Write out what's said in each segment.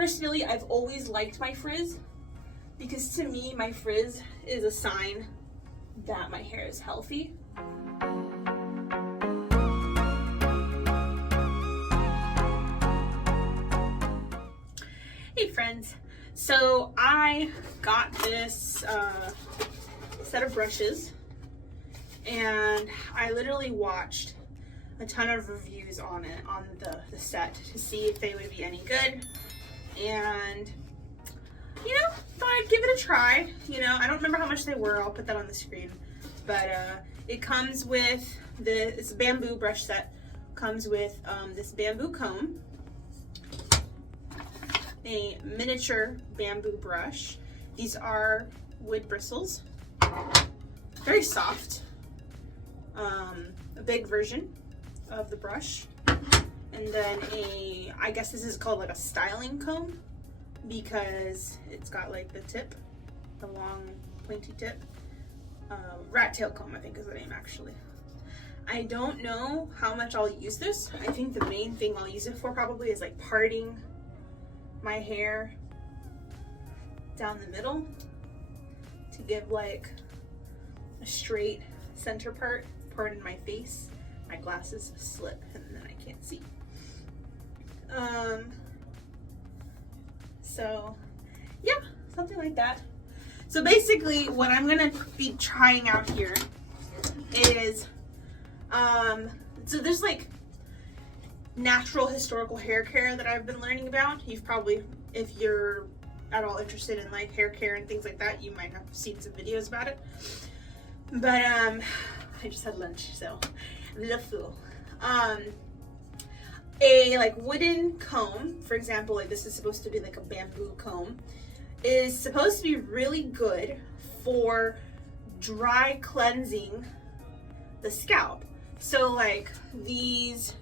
Personally, I've always liked my frizz because to me, my frizz is a sign that my hair is healthy. Hey friends, so I got this set of brushes and I literally watched a ton of reviews on it, on the set, to see if they would be any good. And you know, thought I'd give it a try. You know, I don't remember how much they were, I'll put that on the screen. But it comes with this bamboo brush set, comes with this bamboo comb, a miniature bamboo brush. These are wood bristles, very soft. A big version of the brush, and then I guess this is called like a styling comb because it's got like the tip, the long pointy tip. Rat tail comb, I think is the name actually. I don't know how much I'll use this. I think the main thing I'll use it for probably is like parting my hair down the middle to give like a straight center part. Pardon my face, my glasses slip and then I can't see. So yeah, something like that. So basically what I'm gonna be trying out here is so there's like natural historical hair care that I've been learning about. You've probably, if you're at all interested in like hair care and things like that, you might have seen some videos about it. But I just had lunch, so I'm a little full. A like wooden comb, for example, like this is supposed to be like a bamboo comb, is supposed to be really good for dry cleansing the scalp. So like these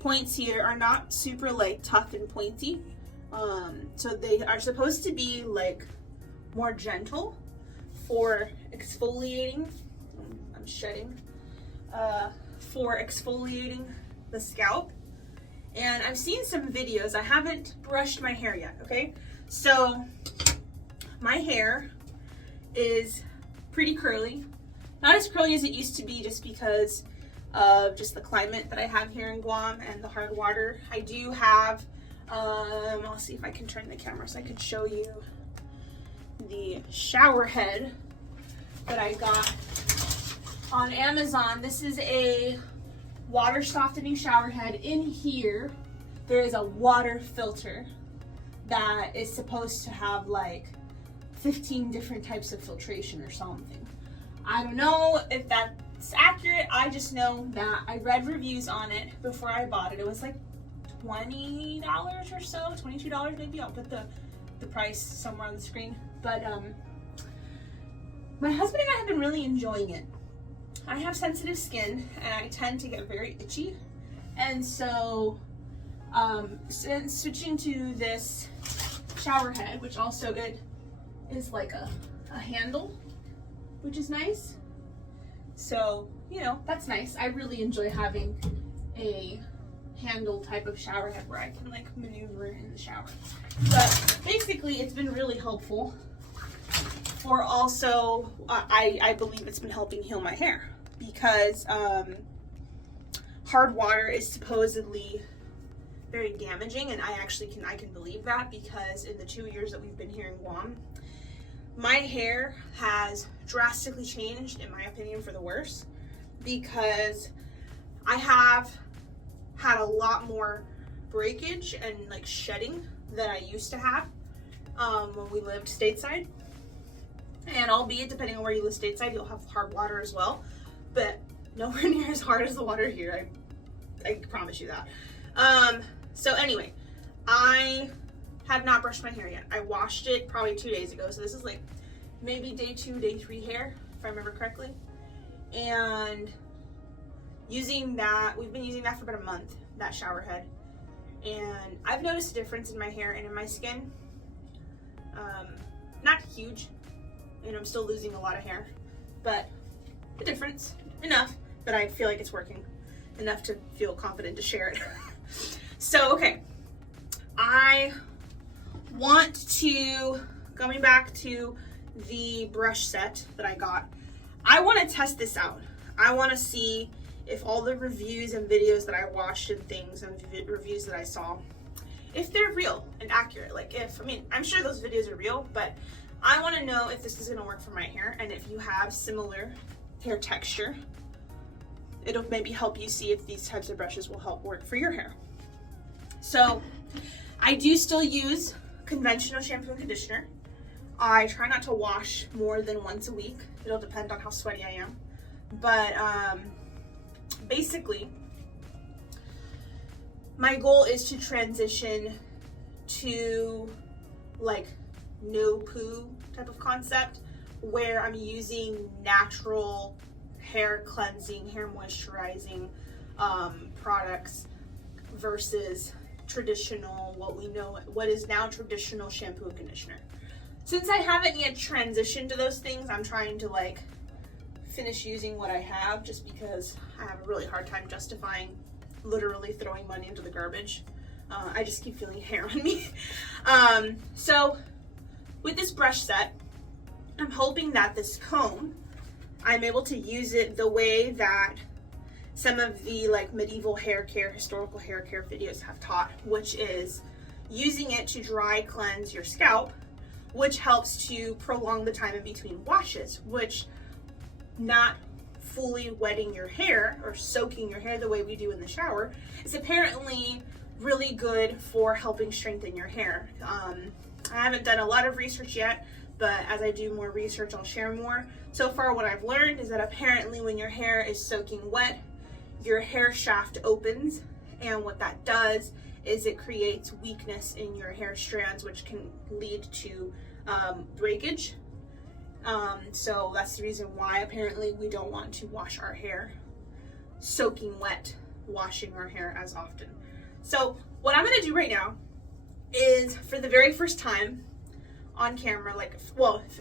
points here are not super like tough and pointy. So they are supposed to be like more gentle for exfoliating. I'm shedding. For exfoliating the scalp. And I've seen some videos. I haven't brushed my hair yet, okay? So my hair is pretty curly. Not as curly as it used to be just because of just the climate that I have here in Guam and the hard water. I do have, I'll see if I can turn the camera so I can show you the shower head that I got on Amazon. This is a water softening shower head. In here, there is a water filter that is supposed to have like 15 different types of filtration or something. I don't know if that's accurate. I just know that I read reviews on it before I bought it. It was like $20 or so, $22 maybe. I'll put the price somewhere on the screen. But my husband and I have been really enjoying it. I have sensitive skin and I tend to get very itchy, and so since switching to this shower head, which also it is like a handle, which is nice. So you know, that's nice. I really enjoy having a handle type of shower head where I can like maneuver in the shower. But basically it's been really helpful. Or also, I believe it's been helping heal my hair because hard water is supposedly very damaging, and I can believe that because in the 2 years that we've been here in Guam, my hair has drastically changed, in my opinion, for the worse, because I have had a lot more breakage and like shedding than I used to have when we lived stateside. And albeit, depending on where you live stateside, you'll have hard water as well, but nowhere near as hard as the water here. I promise you that. So anyway, I have not brushed my hair yet. I washed it probably 2 days ago, so this is like maybe day 2, day 3 hair, if I remember correctly. And using that, we've been using that for about a month, that shower head. And I've noticed a difference in my hair and in my skin. Not huge. And I'm still losing a lot of hair, but a difference enough that I feel like it's working enough to feel confident to share it. So, okay, I going back to the brush set that I got, I want to test this out. I want to see if all the reviews and videos that I watched and things and reviews that I saw, if they're real and accurate. Like I'm sure those videos are real, but I want to know if this is going to work for my hair, and if you have similar hair texture, it'll maybe help you see if these types of brushes will help work for your hair. So I do still use conventional shampoo and conditioner. I try not to wash more than once a week. It'll depend on how sweaty I am. But basically, my goal is to transition to like no poo type of concept, where I'm using natural hair cleansing, hair moisturizing products versus traditional, what is now traditional shampoo and conditioner. Since I haven't yet transitioned to those things, I'm trying to like finish using what I have, just because I have a really hard time justifying literally throwing money into the garbage. I just keep feeling hair on me. So with this brush set, I'm hoping that this comb, I'm able to use it the way that some of the like medieval hair care, historical hair care videos have taught, which is using it to dry cleanse your scalp, which helps to prolong the time in between washes, which not fully wetting your hair or soaking your hair the way we do in the shower is apparently really good for helping strengthen your hair. I haven't done a lot of research yet, but as I do more research, I'll share more. So far, what I've learned is that apparently when your hair is soaking wet, your hair shaft opens, and what that does is it creates weakness in your hair strands, which can lead to breakage. So that's the reason why apparently we don't want to wash our hair soaking wet, washing our hair as often. So what I'm going to do right now is, for the very first time on camera,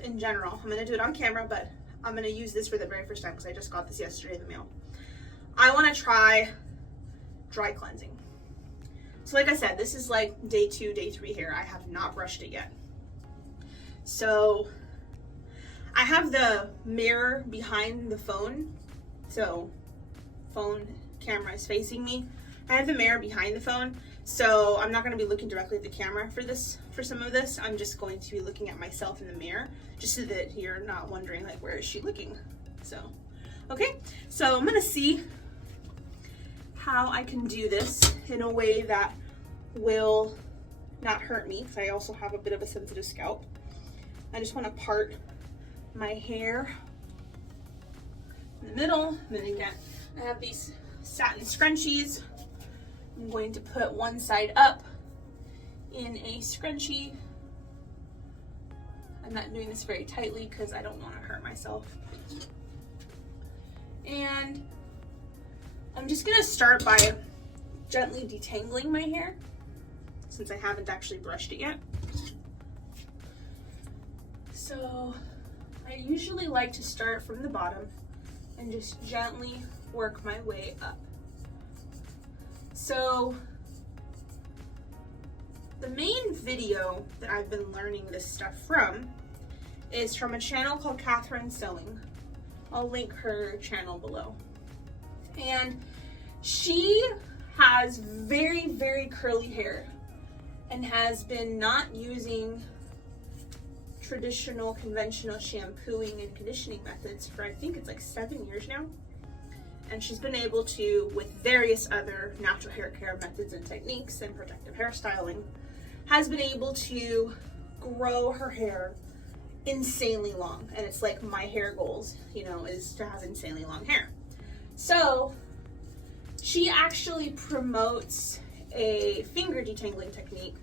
in general, I'm going to do it on camera, but I'm going to use this for the very first time because I just got this yesterday in the mail. I want to try dry cleansing. So like I said, this is like day 2, day 3 hair. I have not brushed it yet. So I have the mirror behind the phone. So phone camera is facing me. I have the mirror behind the phone, so I'm not going to be looking directly at the camera for some of this. I'm just going to be looking at myself in the mirror, just so that you're not wondering like, where is she looking? So, okay, so I'm going to see how I can do this in a way that will not hurt me, because I also have a bit of a sensitive scalp. I just want to part my hair in the middle, and then again, I have these satin scrunchies. I'm going to put one side up in a scrunchie. I'm not doing this very tightly because I don't want to hurt myself. And I'm just going to start by gently detangling my hair, since I haven't actually brushed it yet. So I usually like to start from the bottom and just gently work my way up. So the main video that I've been learning this stuff from is from a channel called Catherine Sewing. I'll link her channel below. And she has very, very curly hair and has been not using traditional, conventional shampooing and conditioning methods for, I think it's like 7 years now. And she's been able to, with various other natural hair care methods and techniques and protective hairstyling, has been able to grow her hair insanely long. And it's like my hair goals, is to have insanely long hair. So she actually promotes a finger detangling technique,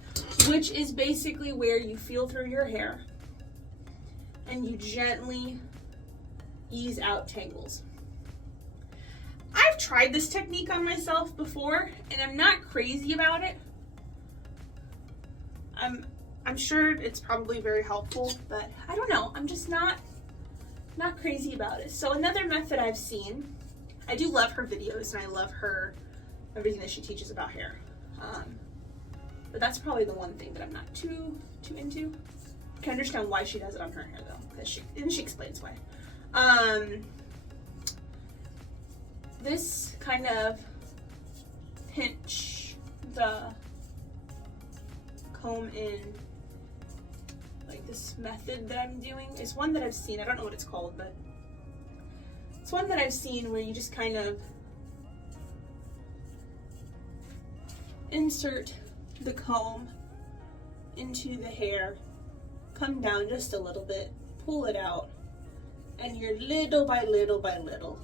which is basically where you feel through your hair and you gently ease out tangles. I've tried this technique on myself before, and I'm not crazy about it. I'm sure it's probably very helpful, but I don't know. I'm just not crazy about it. So another method I've seen, I do love her videos, and I love everything that she teaches about hair. But that's probably the one thing that I'm not too into. I can understand why she does it on her hair though, because she explains why. This kind of pinch the comb in, like this method that I'm doing is one that I've seen. I don't know what it's called, but it's one that I've seen where you just kind of insert the comb into the hair, come down just a little bit, pull it out, and you're little by little by little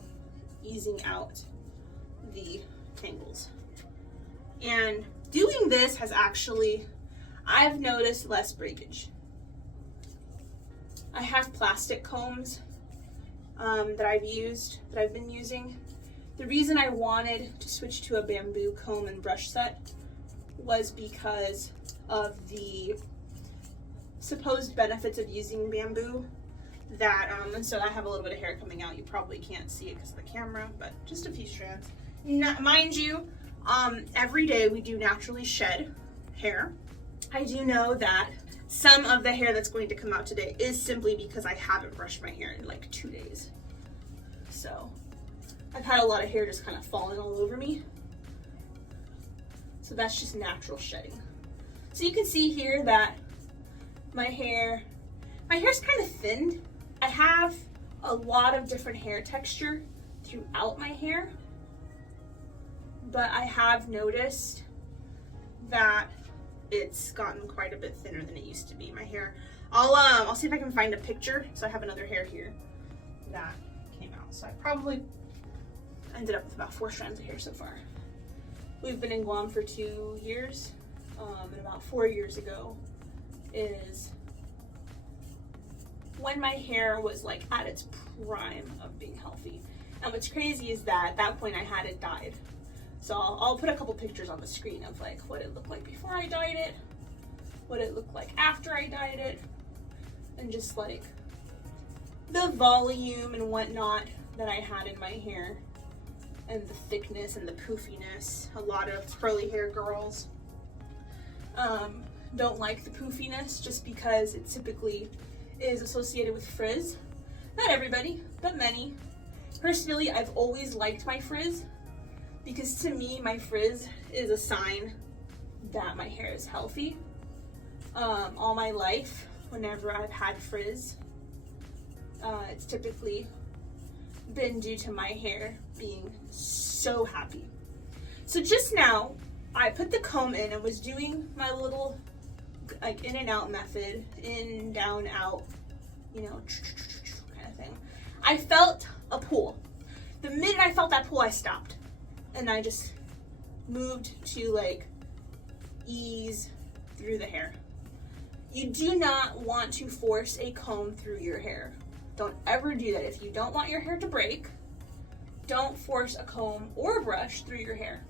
easing out the tangles. And doing this has actually, I've noticed less breakage. I have plastic combs that I've been using. The reason I wanted to switch to a bamboo comb and brush set was because of the supposed benefits of using bamboo. And so I have a little bit of hair coming out. You probably can't see it because of the camera, but just a few strands. Mind you, every day we do naturally shed hair. I do know that some of the hair that's going to come out today is simply because I haven't brushed my hair in like 2 days. So I've had a lot of hair just kind of falling all over me. So that's just natural shedding. So you can see here that my hair's kind of thinned. I have a lot of different hair texture throughout my hair, but I have noticed that it's gotten quite a bit thinner than it used to be. My hair, I'll see if I can find a picture. So I have another hair here that came out. So I probably ended up with about 4 strands of hair so far. We've been in Guam for 2 years, and about 4 years ago is when my hair was like at its prime of being healthy. And what's crazy is that at that point I had it dyed. So I'll put a couple pictures on the screen of like what it looked like before I dyed it, what it looked like after I dyed it, and just like the volume and whatnot that I had in my hair, and the thickness and the poofiness. A lot of curly hair girls don't like the poofiness just because it typically is associated with frizz. Not everybody, but many. Personally, I've always liked my frizz because to me, my frizz is a sign that my hair is healthy. All my life, whenever I've had frizz, it's typically been due to my hair being so happy. So just now, I put the comb in and was doing my little like in and out method, in, down, out, you know, kind of thing. I felt a pull. The minute I felt that pull, I stopped. And I just moved to like ease through the hair. You do not want to force a comb through your hair. Don't ever do that. If you don't want your hair to break, don't force a comb or a brush through your hair,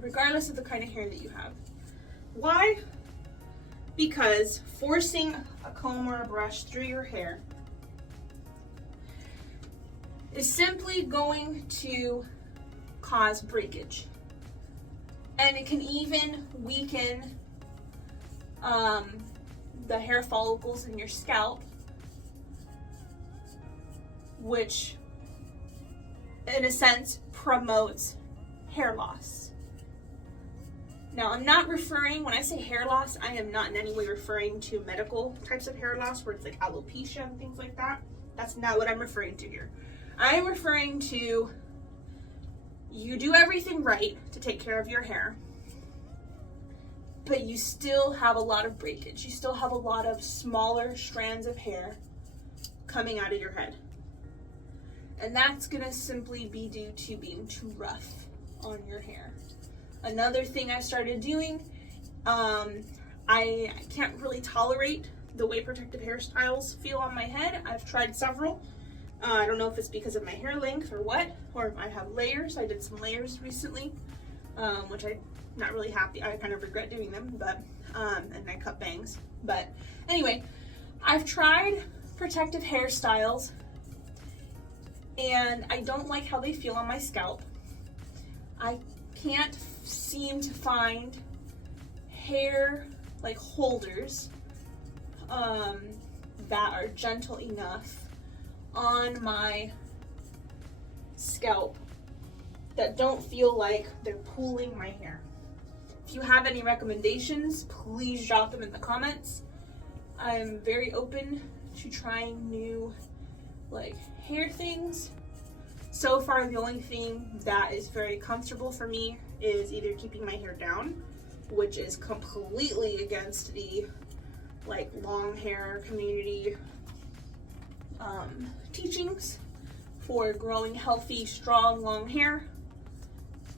regardless of the kind of hair that you have. Why? Because forcing a comb or a brush through your hair is simply going to cause breakage. And it can even weaken the hair follicles in your scalp, which in a sense promotes hair loss. Now, I'm not referring, when I say hair loss, I am not in any way referring to medical types of hair loss where it's like alopecia and things like that. That's not what I'm referring to here. I'm referring to you do everything right to take care of your hair, but you still have a lot of breakage. You still have a lot of smaller strands of hair coming out of your head. And that's gonna simply be due to being too rough on your hair. Another thing I started doing, I can't really tolerate the way protective hairstyles feel on my head. I've tried several. I don't know if it's because of my hair length or what, or if I have layers. I did some layers recently, which I'm not really happy. I kind of regret doing them, but, and I cut bangs. But anyway, I've tried protective hairstyles and I don't like how they feel on my scalp. I can't seem to find hair like holders that are gentle enough on my scalp that don't feel like they're pulling my hair. If you have any recommendations, please drop them in the comments. I'm very open to trying new like hair things. So far, the only thing that is very comfortable for me is either keeping my hair down, which is completely against the like long hair community teachings for growing healthy, strong, long hair.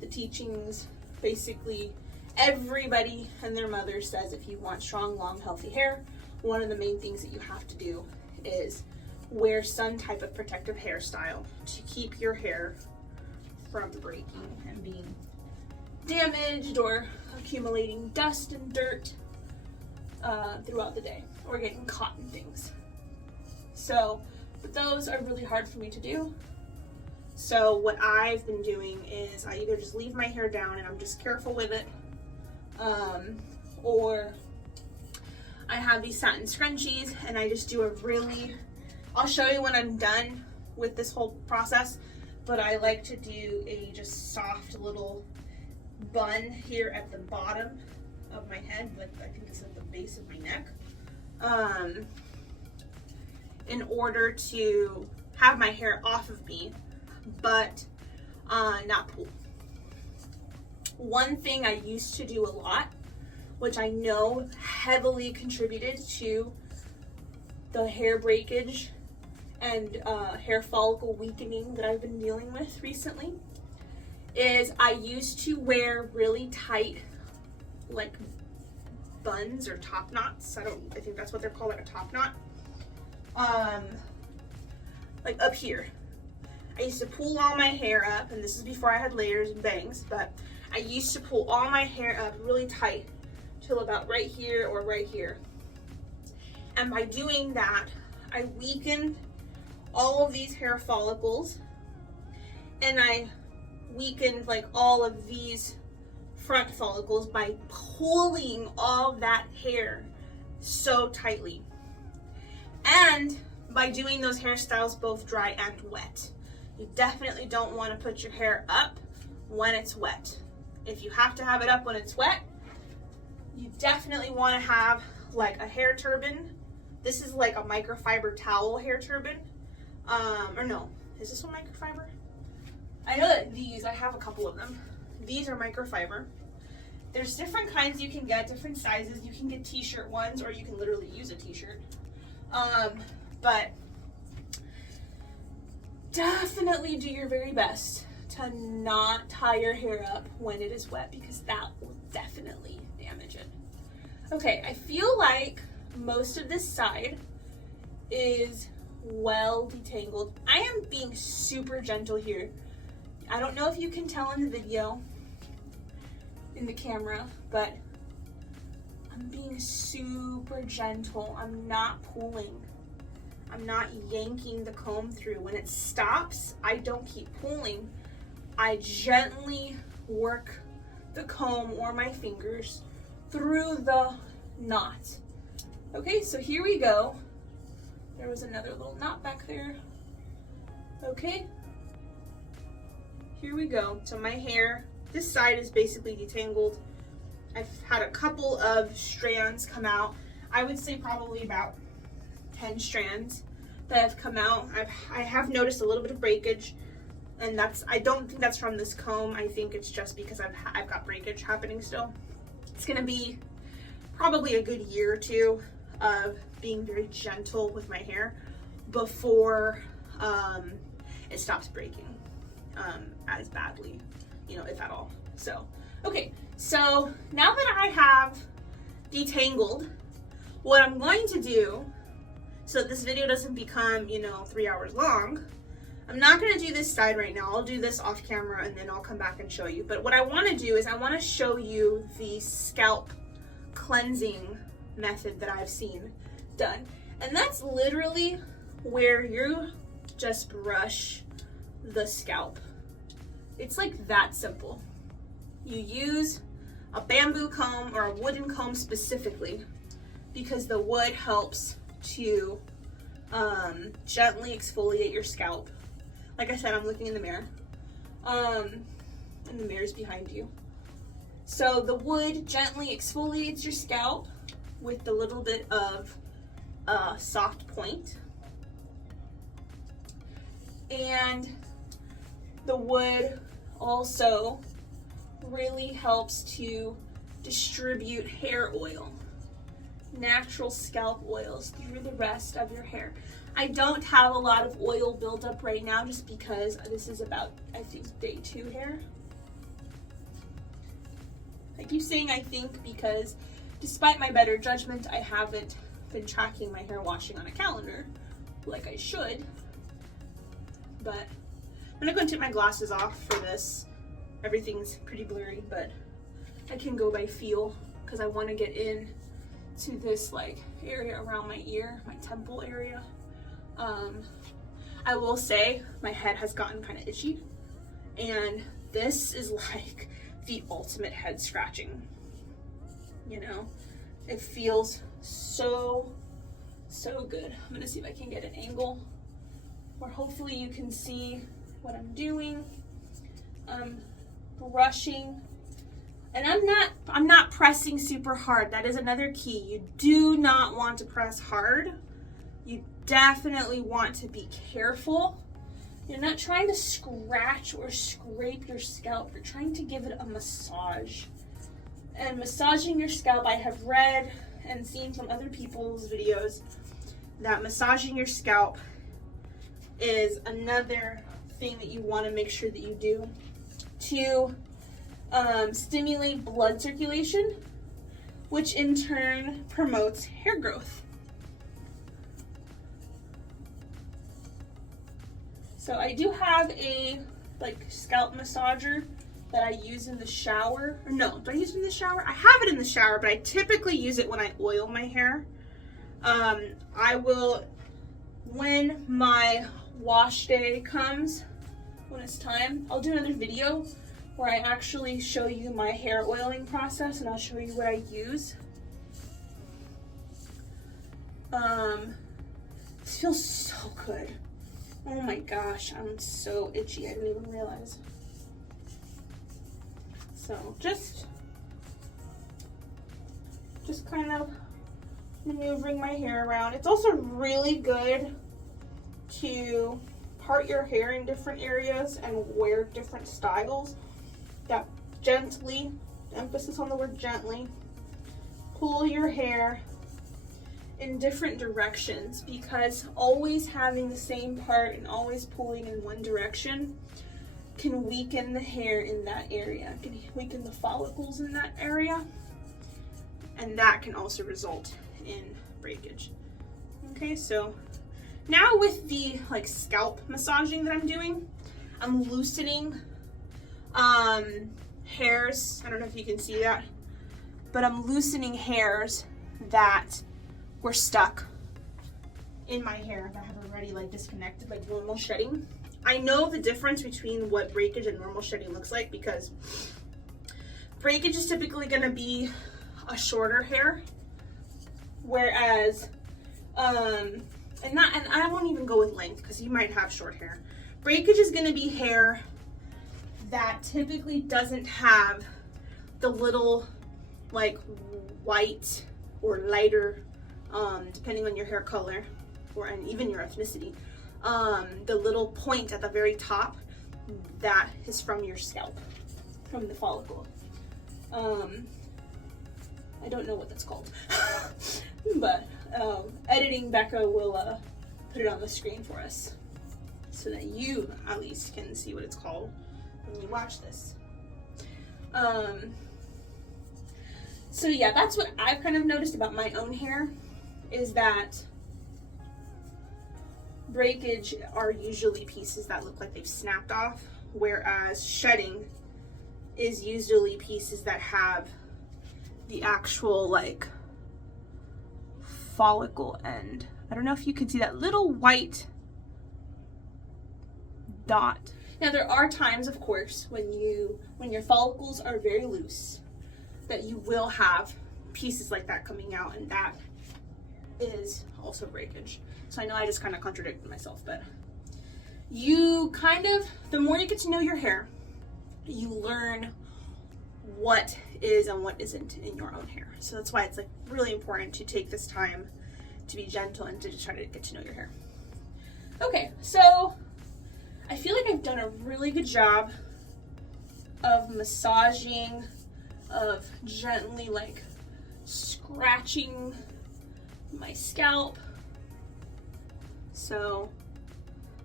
The teachings, basically everybody and their mother says if you want strong, long, healthy hair, one of the main things that you have to do is wear some type of protective hairstyle to keep your hair from breaking and being damaged or accumulating dust and dirt throughout the day, or getting caught in things. So, but those are really hard for me to do. So what I've been doing is I either just leave my hair down and I'm just careful with it, or I have these satin scrunchies and I just do a really, I'll show you when I'm done with this whole process, but I like to do a just soft little bun here at the bottom of my head, like I think it's at the base of my neck, in order to have my hair off of me, but not pull. One thing I used to do a lot, which I know heavily contributed to the hair breakage and hair follicle weakening that I've been dealing with recently, is I used to wear really tight like buns or top knots. I think that's what they're called, like a top knot. Like up here. I used to pull all my hair up, and this is before I had layers and bangs, but I used to pull all my hair up really tight till about right here or right here. And by doing that, I weakened all of these hair follicles, and I weakened like all of these front follicles by pulling all that hair so tightly. And by doing those hairstyles both dry and wet. You definitely don't want to put your hair up when it's wet. If you have to have it up when it's wet, you definitely want to have like a hair turban. This is like a microfiber towel hair turban. Or no, is this one microfiber? I know that these, I have a couple of them. These are microfiber. There's different kinds you can get, different sizes. You can get t-shirt ones, or you can literally use a t-shirt. But definitely do your very best to not tie your hair up when it is wet, because that will definitely damage it. Okay, I feel like most of this side is well detangled. I am being super gentle here. I don't know if you can tell in the video, in the camera, but I'm being super gentle. I'm not pulling. I'm not yanking the comb through. When it stops, I don't keep pulling. I gently work the comb or my fingers through the knot. Okay, so here we go. There was another little knot back there. Okay, here we go. So my hair, this side is basically detangled. I've had a couple of strands come out. I would say probably about 10 strands that have come out. I have noticed a little bit of breakage, and I don't think that's from this comb. I think it's just because I've got breakage happening still. It's gonna be probably a good year or two of being very gentle with my hair before it stops breaking as badly, if at all. So, okay, so now that I have detangled, what I'm going to do, so this video doesn't become, 3 hours long, I'm not going to do this side right now. I'll do this off camera and then I'll come back and show you. But what I want to do is I want to show you the scalp cleansing method that I've seen done. And that's literally where you just brush the scalp. It's like that simple. You use a bamboo comb or a wooden comb specifically, because the wood helps to gently exfoliate your scalp. Like I said, I'm looking in the mirror, and the mirror's behind you. So the wood gently exfoliates your scalp with a little bit of soft point. And the wood also really helps to distribute hair oil, natural scalp oils through the rest of your hair. I don't have a lot of oil buildup right now just because this is about, I think, day 2 hair. I keep saying I think because despite my better judgment, I haven't been tracking my hair washing on a calendar like I should. But I'm gonna go and take my glasses off for this. Everything's pretty blurry, but I can go by feel because I want to get in to this like area around my ear, my temple area. I will say my head has gotten kind of itchy, and this is like the ultimate head scratching. You know, it feels so good. I'm gonna see if I can get an angle where hopefully you can see what I'm doing. Brushing, and I'm not pressing super hard. That is another key. You do not want to press hard. You definitely want to be careful. You're not trying to scratch or scrape your scalp. You're trying to give it a massage. And massaging your scalp, I have read and seen from other people's videos that massaging your scalp is another thing that you want to make sure that you do to stimulate blood circulation, which in turn promotes hair growth. So I do have a like scalp massager that I use in the shower. Or no, do I use it in the shower? I have it in the shower, but I typically use it when I oil my hair. I will, when my wash day comes, when it's time, I'll do another video where I actually show you my hair oiling process, and I'll show you what I use. This feels so good. Oh my gosh, I'm so itchy, I didn't even realize. So just kind of maneuvering my hair around. It's also really good to part your hair in different areas and wear different styles that gently, emphasis on the word gently, pull your hair in different directions, because always having the same part and always pulling in one direction can weaken the hair in that area, can weaken the follicles in that area, and that can also result in breakage. Okay, so now with the like scalp massaging that I'm doing, I'm loosening hairs. I don't know if you can see that, but I'm loosening hairs that were stuck in my hair that have already like disconnected, like normal shedding. I know the difference between what breakage and normal shedding looks like, because breakage is typically going to be a shorter hair, whereas and I won't even go with length because you might have short hair. Breakage is going to be hair that typically doesn't have the little like white or lighter, depending on your hair color and even your ethnicity, the little point at the very top that is from your scalp, from the follicle. I don't know what that's called, but editing Becca will put it on the screen for us so that you at least can see what it's called when you watch this. So yeah, that's what I've kind of noticed about my own hair, is that breakage are usually pieces that look like they've snapped off, whereas shedding is usually pieces that have the actual like follicle end. I don't know if you can see that little white dot. Now there are times, of course, when your follicles are very loose, that you will have pieces like that coming out, and that is also breakage. So I know I just kind of contradicted myself, but you kind of, the more you get to know your hair, you learn what is and what isn't in your own hair. So that's why it's like really important to take this time to be gentle and to try to get to know your hair. Okay, so I feel like I've done a really good job of massaging, of gently like scratching my scalp. So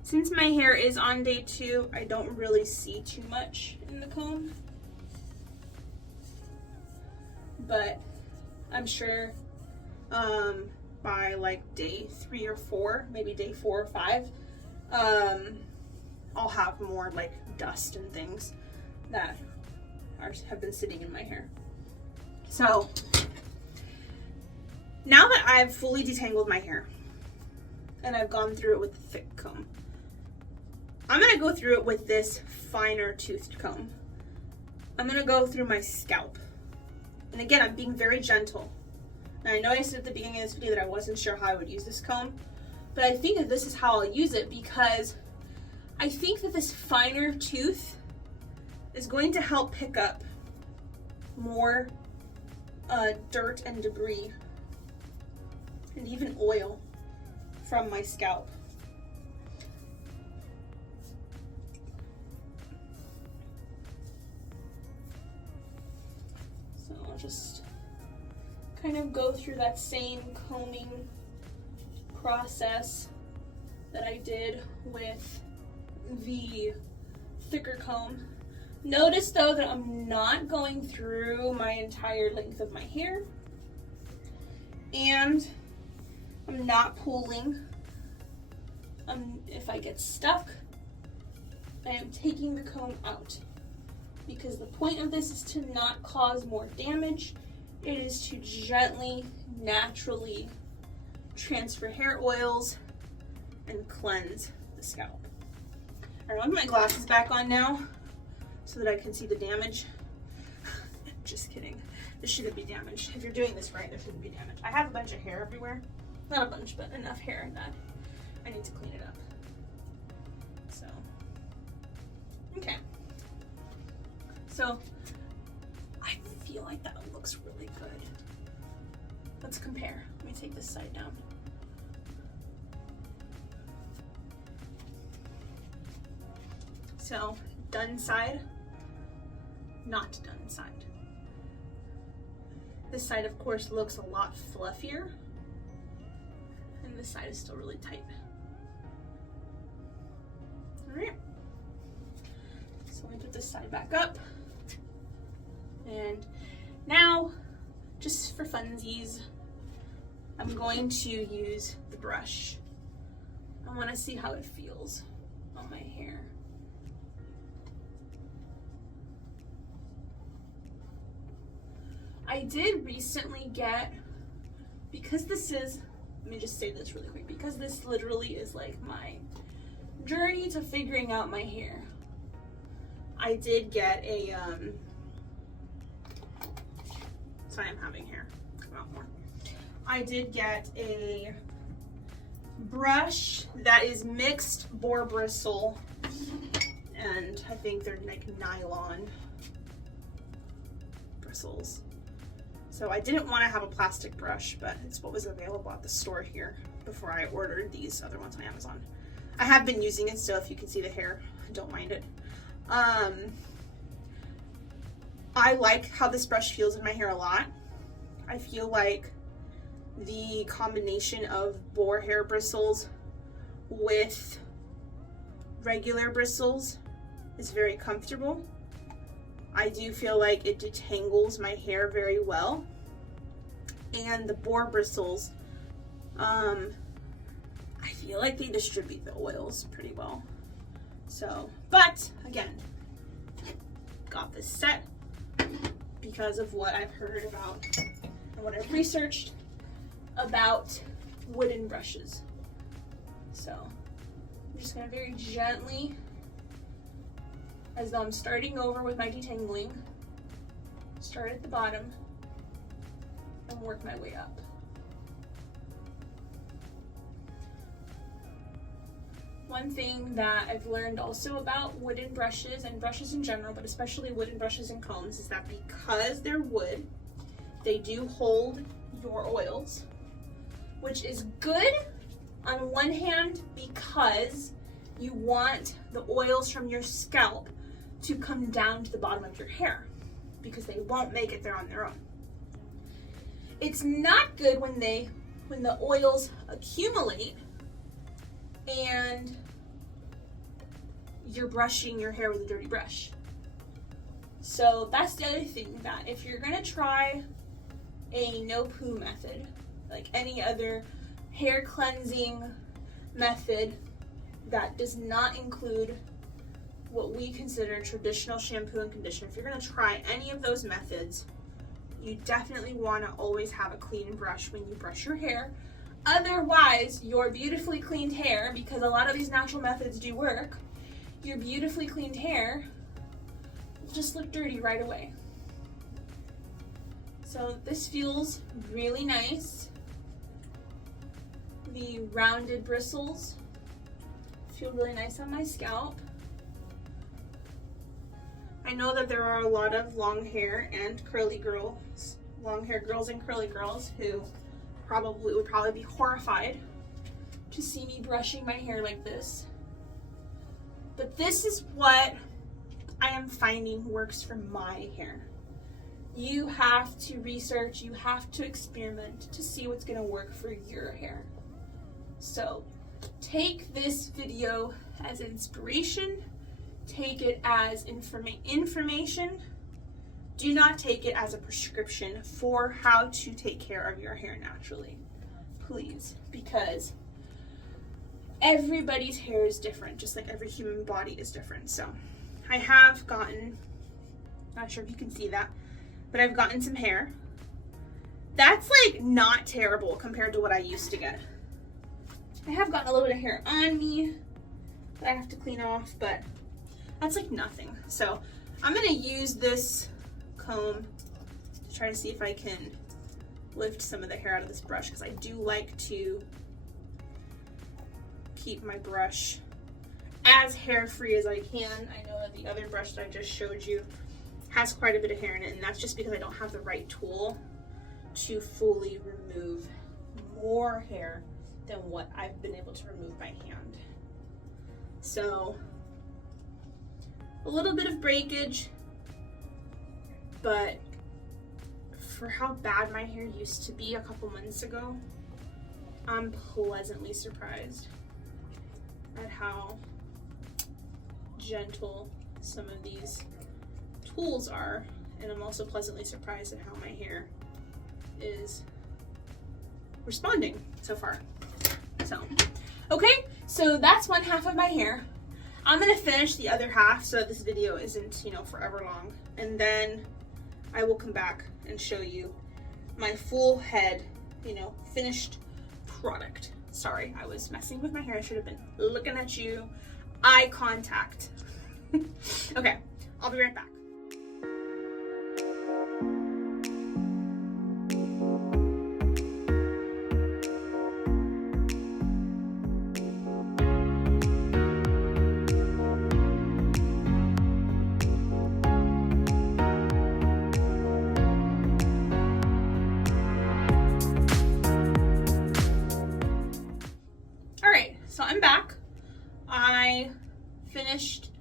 since my hair is on day 2, I don't really see too much in the comb, but I'm sure by like day 3 or 4, maybe day 4 or 5, I'll have more like dust and things that have been sitting in my hair. So now that I've fully detangled my hair and I've gone through it with the thick comb, I'm gonna go through it with this finer toothed comb. I'm gonna go through my scalp. And again, I'm being very gentle. And I know I said at the beginning of this video that I wasn't sure how I would use this comb, but I think that this is how I'll use it, because I think that this finer tooth is going to help pick up more dirt and debris and even oil from my scalp. So I'll just kind of go through that same combing process that I did with the thicker comb. Notice though that I'm not going through my entire length of my hair, and I'm not pulling. If I get stuck, I am taking the comb out, because the point of this is to not cause more damage. It is to gently, naturally transfer hair oils and cleanse the scalp. All right, I'll put my glasses back on now so that I can see the damage. Just kidding. This shouldn't be damaged. If you're doing this right, there shouldn't be damage. I have a bunch of hair everywhere. Not a bunch, but enough hair that I need to clean it up. So, okay. So, I feel like that looks really good. Let's compare. Let me take this side down. So, done side, not done side. This side, of course, looks a lot fluffier, and this side is still really tight. All right. So let me put this side back up. And now, just for funsies, I'm going to use the brush. I want to see how it feels on my hair. I did recently get, because this is, let me just say this really quick, because this literally is like my journey to figuring out my hair. I did get a, sorry, I'm having hair come out more. I did get a brush that is mixed boar bristle, and I think they're like nylon bristles. So I didn't want to have a plastic brush, but it's what was available at the store here before I ordered these other ones on Amazon. I have been using it, so if you can see the hair, I don't mind it. I like how this brush feels in my hair a lot. I feel like the combination of boar hair bristles with regular bristles is very comfortable. I do feel like it detangles my hair very well. And the boar bristles, I feel like they distribute the oils pretty well. So, but again, got this set because of what I've heard about and what I've researched about wooden brushes. So, I'm just gonna very gently, as though I'm starting over with my detangling, Start at the bottom and work my way up. One thing that I've learned also about wooden brushes and brushes in general, but especially wooden brushes and combs, is that because they're wood, they do hold your oils, which is good on one hand because you want the oils from your scalp to come down to the bottom of your hair because they won't make it there on their own. It's not good when the oils accumulate and you're brushing your hair with a dirty brush. So that's the other thing, that if you're gonna try a no poo method, like any other hair cleansing method that does not include what we consider traditional shampoo and conditioner, if you're gonna try any of those methods, you definitely wanna always have a clean brush when you brush your hair. Otherwise, your beautifully cleaned hair, because a lot of these natural methods do work, your beautifully cleaned hair will just look dirty right away. So this feels really nice. The rounded bristles feel really nice on my scalp. I know that there are a lot of long hair and curly girls, long hair girls and curly girls who would probably be horrified to see me brushing my hair like this. But this is what I am finding works for my hair. You have to research, you have to experiment to see what's gonna work for your hair. So take this video as inspiration, take it as information. Do not take it as a prescription for how to take care of your hair naturally, please, because everybody's hair is different, just like every human body is different. So I have gotten, not sure if you can see that, but I've gotten some hair. That's like not terrible compared to what I used to get. I have gotten a little bit of hair on me that I have to clean off, but that's like nothing. So I'm gonna use this comb to try to see if I can lift some of the hair out of this brush, because I do like to keep my brush as hair free as I can. I know that the other brush that I just showed you has quite a bit of hair in it, and that's just because I don't have the right tool to fully remove more hair than what I've been able to remove by hand. So a little bit of breakage, but for how bad my hair used to be a couple months ago, I'm pleasantly surprised at how gentle some of these tools are, and I'm also pleasantly surprised at how my hair is responding so far. So, okay, so that's one half of my hair. I'm gonna finish the other half so that this video isn't, forever long, and then I will come back and show you my full head, finished product. Sorry, I was messing with my hair. I should have been looking at you. Eye contact. Okay, I'll be right back. So I'm back. I finished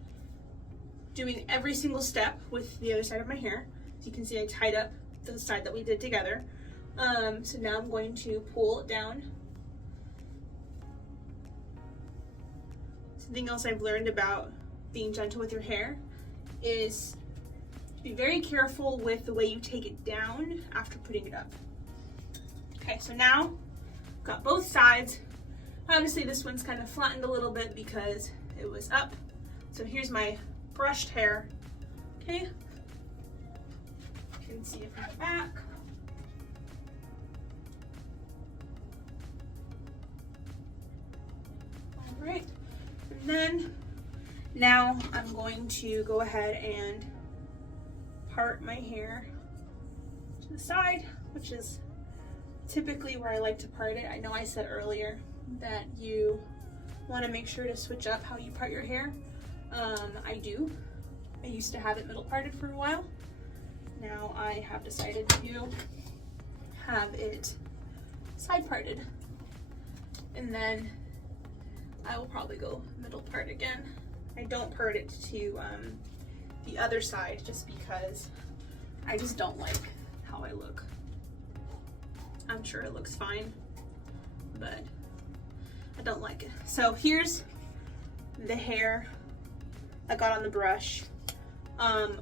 doing every single step with the other side of my hair. As you can see, I tied up the side that we did together. So now I'm going to pull it down. Something else I've learned about being gentle with your hair is to be very careful with the way you take it down after putting it up. Okay, so now got both sides. Obviously this one's kind of flattened a little bit because it was up. So here's my brushed hair. Okay, you can see it from the back. All right, and then now I'm going to go ahead and part my hair the side, which is typically where I like to part it. I know I said earlier that you want to make sure to switch up how you part your hair. I do. I used to have it middle parted for a while. Now I have decided to have it side parted. And then I will probably go middle part again. I don't part it to the other side just because I just don't like how I look. I'm sure it looks fine, but I don't like it. So here's the hair I got on the brush.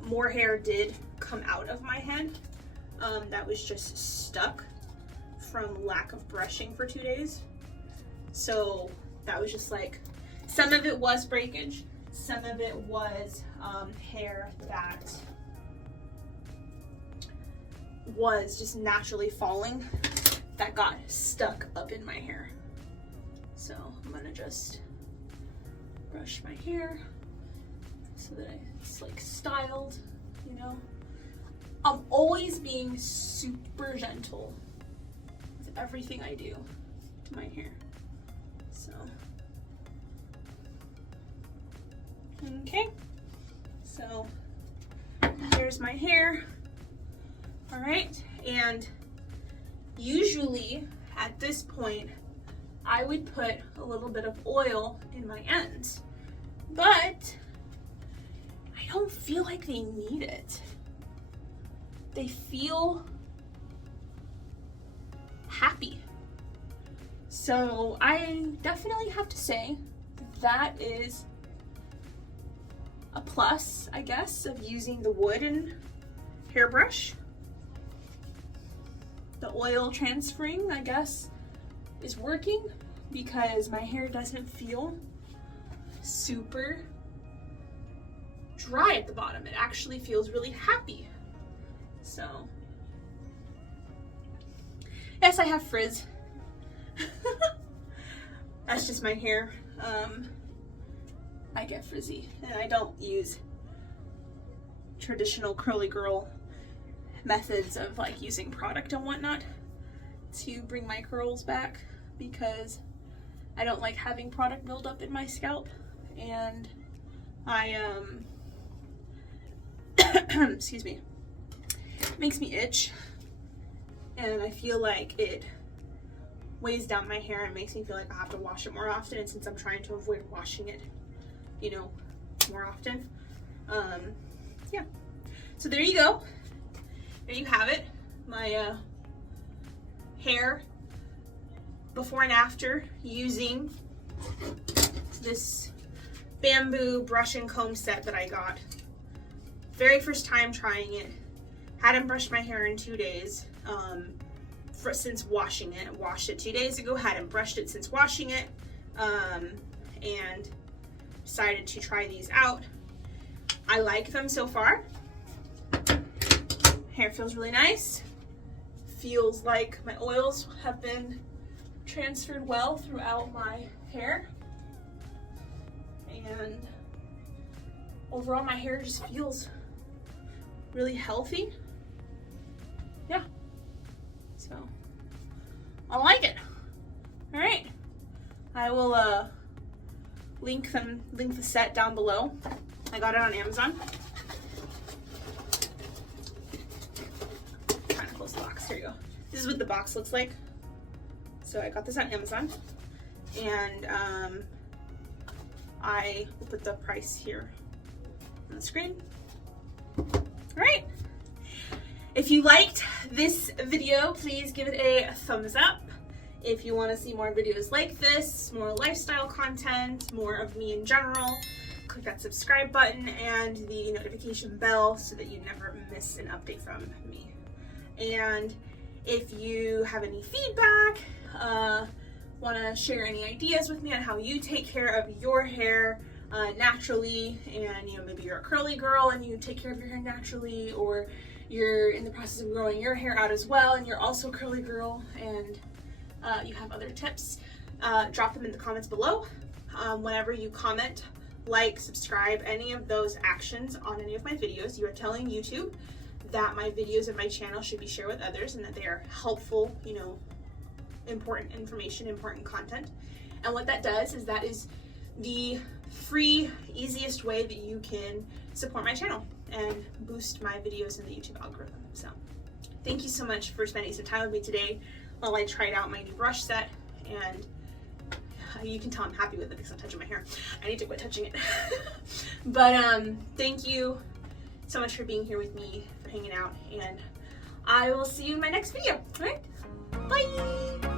More hair did come out of my head. That was just stuck from lack of brushing for 2 days. So that was just like, some of it was breakage, some of it was hair that was just naturally falling that got stuck up in my hair. So I'm gonna just brush my hair so that it's like styled, you know. I'm always being super gentle with everything I do to my hair. So, okay, so here's my hair. All right, and usually at this point, I would put a little bit of oil in my ends, but I don't feel like they need it. They feel happy. So I definitely have to say that is a plus, I guess, of using the wooden hairbrush. The oil transferring, I guess, is working because my hair doesn't feel super dry at the bottom. It actually feels really happy. So, yes, I have frizz. That's just my hair. I get frizzy, and I don't use traditional curly girl methods of like using product and whatnot to bring my curls back because I don't like having product build up in my scalp, and I excuse me, it makes me itch, and I feel like it weighs down my hair and makes me feel like I have to wash it more often, and since I'm trying to avoid washing it, you know, more often, yeah. So there you go. There you have it. My hair before and after using this bamboo brush and comb set that I got. Very first time trying it. Hadn't brushed my hair in 2 days since washing it. Washed it 2 days ago, hadn't brushed it since washing it, and decided to try these out. I like them so far. Hair feels really nice. Feels like my oils have been transferred well throughout my hair. And overall my hair just feels really healthy. Yeah. So I like it. All right. I will link the set down below. I got it on Amazon. Trying to close the box. Here you go. This is what the box looks like. So I got this on Amazon, and I will put the price here on the screen. All right. If you liked this video, please give it a thumbs up. If you want to see more videos like this, more lifestyle content, more of me in general, click that subscribe button and the notification bell so that you never miss an update from me. And if you have any feedback, want to share any ideas with me on how you take care of your hair naturally, and you know, maybe you're a curly girl and you take care of your hair naturally, or you're in the process of growing your hair out as well and you're also a curly girl and you have other tips, drop them in the comments below. Whenever you comment, like, subscribe, any of those actions on any of my videos, you are telling YouTube that my videos and my channel should be shared with others and that they are helpful, you know, important information, important content. And what that does is that is the free, easiest way that you can support my channel and boost my videos in the YouTube algorithm. So thank you so much for spending some time with me today while I tried out my new brush set, and you can tell I'm happy with it because I'm touching my hair. I need to quit touching it. But thank you so much for being here with me, for hanging out, and I will see you in my next video. All right? Bye!